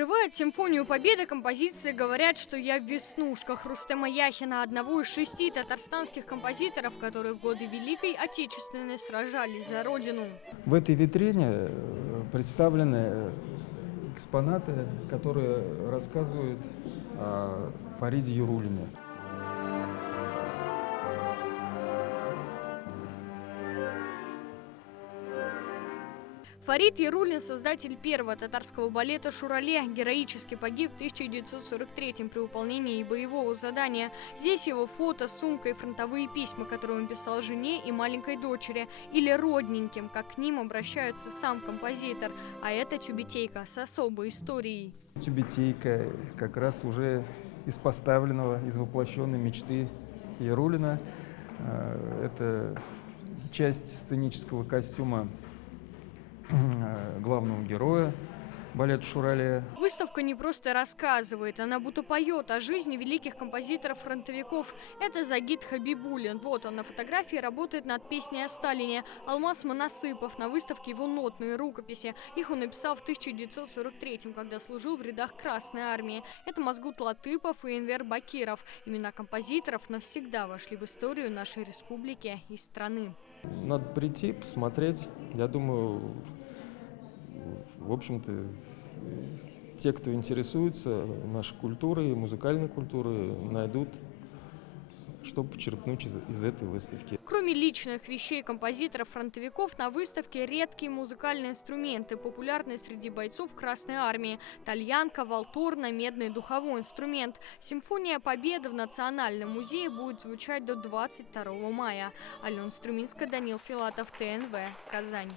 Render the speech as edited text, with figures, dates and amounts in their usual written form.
Открывает симфонию Победы композиции «Говорят, что я в веснушках» Рустема Яхина, одного из 6 татарстанских композиторов, которые в годы Великой Отечественной сражались за Родину. В этой витрине представлены экспонаты, которые рассказывают о Фариде Яруллине. Фарид Яруллин, создатель первого татарского балета «Шурале», героически погиб в 1943-м при выполнении боевого задания. Здесь его фото, сумка и фронтовые письма, которые он писал жене и маленькой дочери, или родненьким, как к ним обращается сам композитор. А это тюбетейка с особой историей. Тюбетейка как раз уже из поставленного, из воплощенной мечты Яруллина. Это часть сценического костюма главного героя балета «Шурале». Выставка не просто рассказывает, она будто поет о жизни великих композиторов-фронтовиков. Это Загит Хабибуллин. Вот он на фотографии работает над песней о Сталине. Алмаз Моносыпов. На выставке его нотные рукописи. Их он написал в 1943-м, когда служил в рядах Красной армии. Это Мазгут Латыпов и Энвер Бакиров. Имена композиторов навсегда вошли в историю нашей республики и страны. Надо прийти, посмотреть. Я думаю, в общем-то, те, кто интересуется нашей культурой, музыкальной культурой, найдут, что почерпнуть из этой выставки. Кроме личных вещей композиторов-фронтовиков, на выставке редкие музыкальные инструменты, популярные среди бойцов Красной армии. Тальянка, валторна, медный духовой инструмент. Симфония Победы в Национальном музее будет звучать до 22 мая. Алена Струминская, Данил Филатов, ТНВ, Казань.